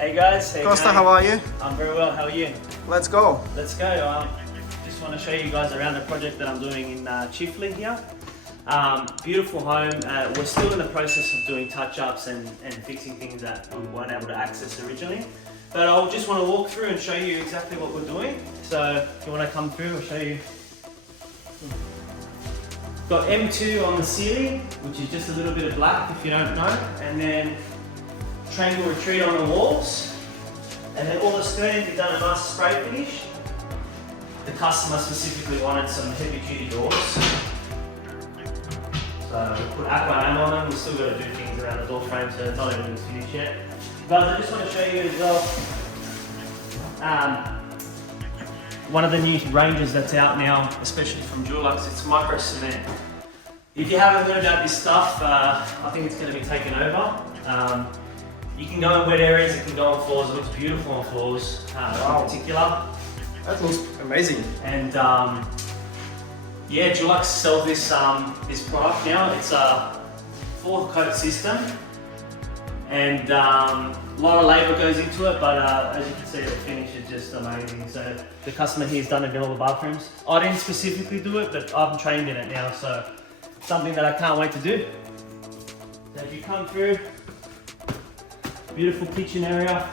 Hey guys, Costa, how are you? I'm very well, how are you? Let's go. Let's go. Just want to show you guys around the project that I'm doing in Chiflin here. Beautiful home. We're still in the process of doing touch-ups and fixing things that we weren't able to access originally. But I just want to walk through and show you exactly what we're doing. So if you want to come through, I'll show you. Got M2 on the ceiling, which is just a little bit of black if you don't know. And then triangle retreat on the walls, and then all the skirting is done a nice spray finish. The customer specifically wanted some heavy duty doors, so we put Aqua Enamel on them. We've still got to do things around the door frame, so it's not even finished yet. But I just want to show you as well one of the new ranges that's out now, especially from Dulux. It's micro cement. If you haven't heard about this stuff, I think it's going to be taken over. You can go in wet areas, it can go on floors, it looks beautiful on floors in particular. That looks amazing. And yeah, Dulux sells this product now. It's a 4-coat system, and a lot of labour goes into it, but as you can see, the finish is just amazing. So the customer here has done it in all the bathrooms. I didn't specifically do it, but I'm trained in it now, so it's something that I can't wait to do. So if you come through, beautiful kitchen area.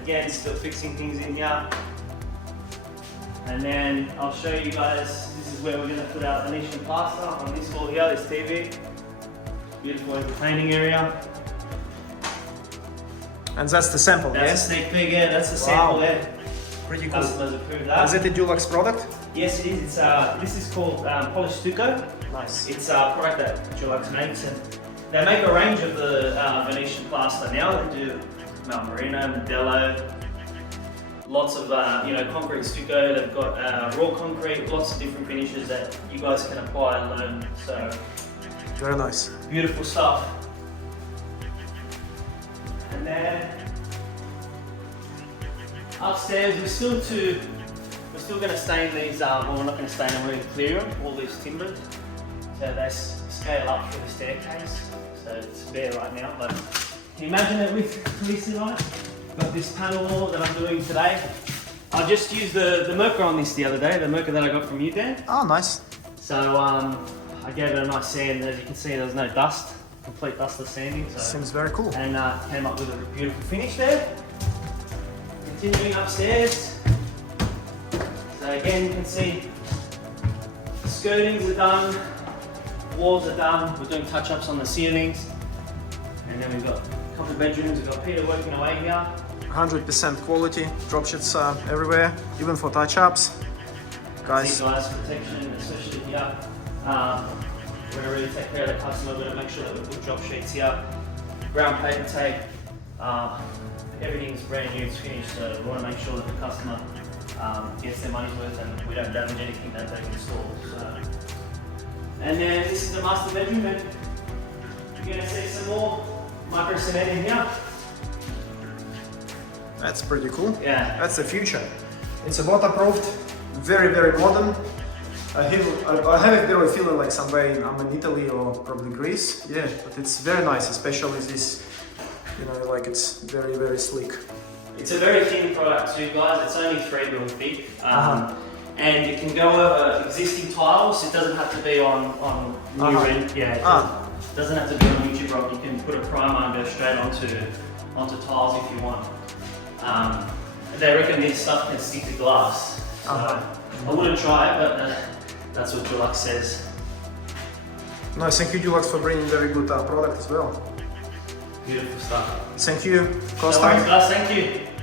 Again, still fixing things in here. And then I'll show you guys, this is where we're going to put our Venetian plaster on this wall here, this TV. Beautiful entertaining area. And that's the sample, that's yes? A sneak peek, yeah, that's the sample there. Pretty cool. Customers approved that. Is it a Dulux product? Yes, it is. This is called Polish Stucco. Nice. It's a product that Dulux makes. And they make a range of the Venetian plaster now. They do Marino, Modello, lots of concrete stucco. They've got raw concrete, lots of different finishes that you guys can apply and learn. So very nice. Beautiful stuff. And then upstairs, we're still going to stain these. Well, we're not going to stain them. We're going to clear them. All these timbers, so they scale up through the staircase. So it's bare right now, but can you imagine it with twisted on it? Got this panel wall that I'm doing today. I just used the Merker on this the other day, the Merker that I got from you, Dan. Oh, nice. So I gave it a nice sand. As you can see, there was no dust, complete dustless sanding. So, seems very cool. And came up with a beautiful finish there. Continuing upstairs. So again, you can see the skirtings are done. Walls are done. We're doing touch-ups on the ceilings, and then we've got a couple of bedrooms. We've got Peter working away here. 100% quality, drop sheets everywhere, even for touch-ups. Guys, Glass protection, especially here. We're going to really take care of the customer. We're going to make sure that we put drop sheets here, brown paper tape. Everything's brand new, it's finished. So we want to make sure that the customer gets their money's worth and we don't damage anything that they install. So. And then this is the master bedroom, and you're going to see some more micro cement in here. that's pretty cool. Yeah. That's the future. It's a waterproofed, very, very modern. I have a bit of a feeling like somewhere I'm in Italy or probably Greece. Yeah, but it's very nice, especially this, like it's very, very sleek. It's a very thin product too, guys. It's only 3 mm thick. And it can go over existing tiles. It doesn't have to be on new rent. Yeah, it doesn't have to be on YouTube rock. You can put a primer and go straight onto tiles if you want. They reckon this stuff can stick to glass. So I wouldn't try it, but that's what Dulux says. Nice, thank you Dulux for bringing very good product as well. Beautiful stuff. Thank you, No Costa. worries, guys. Thank you.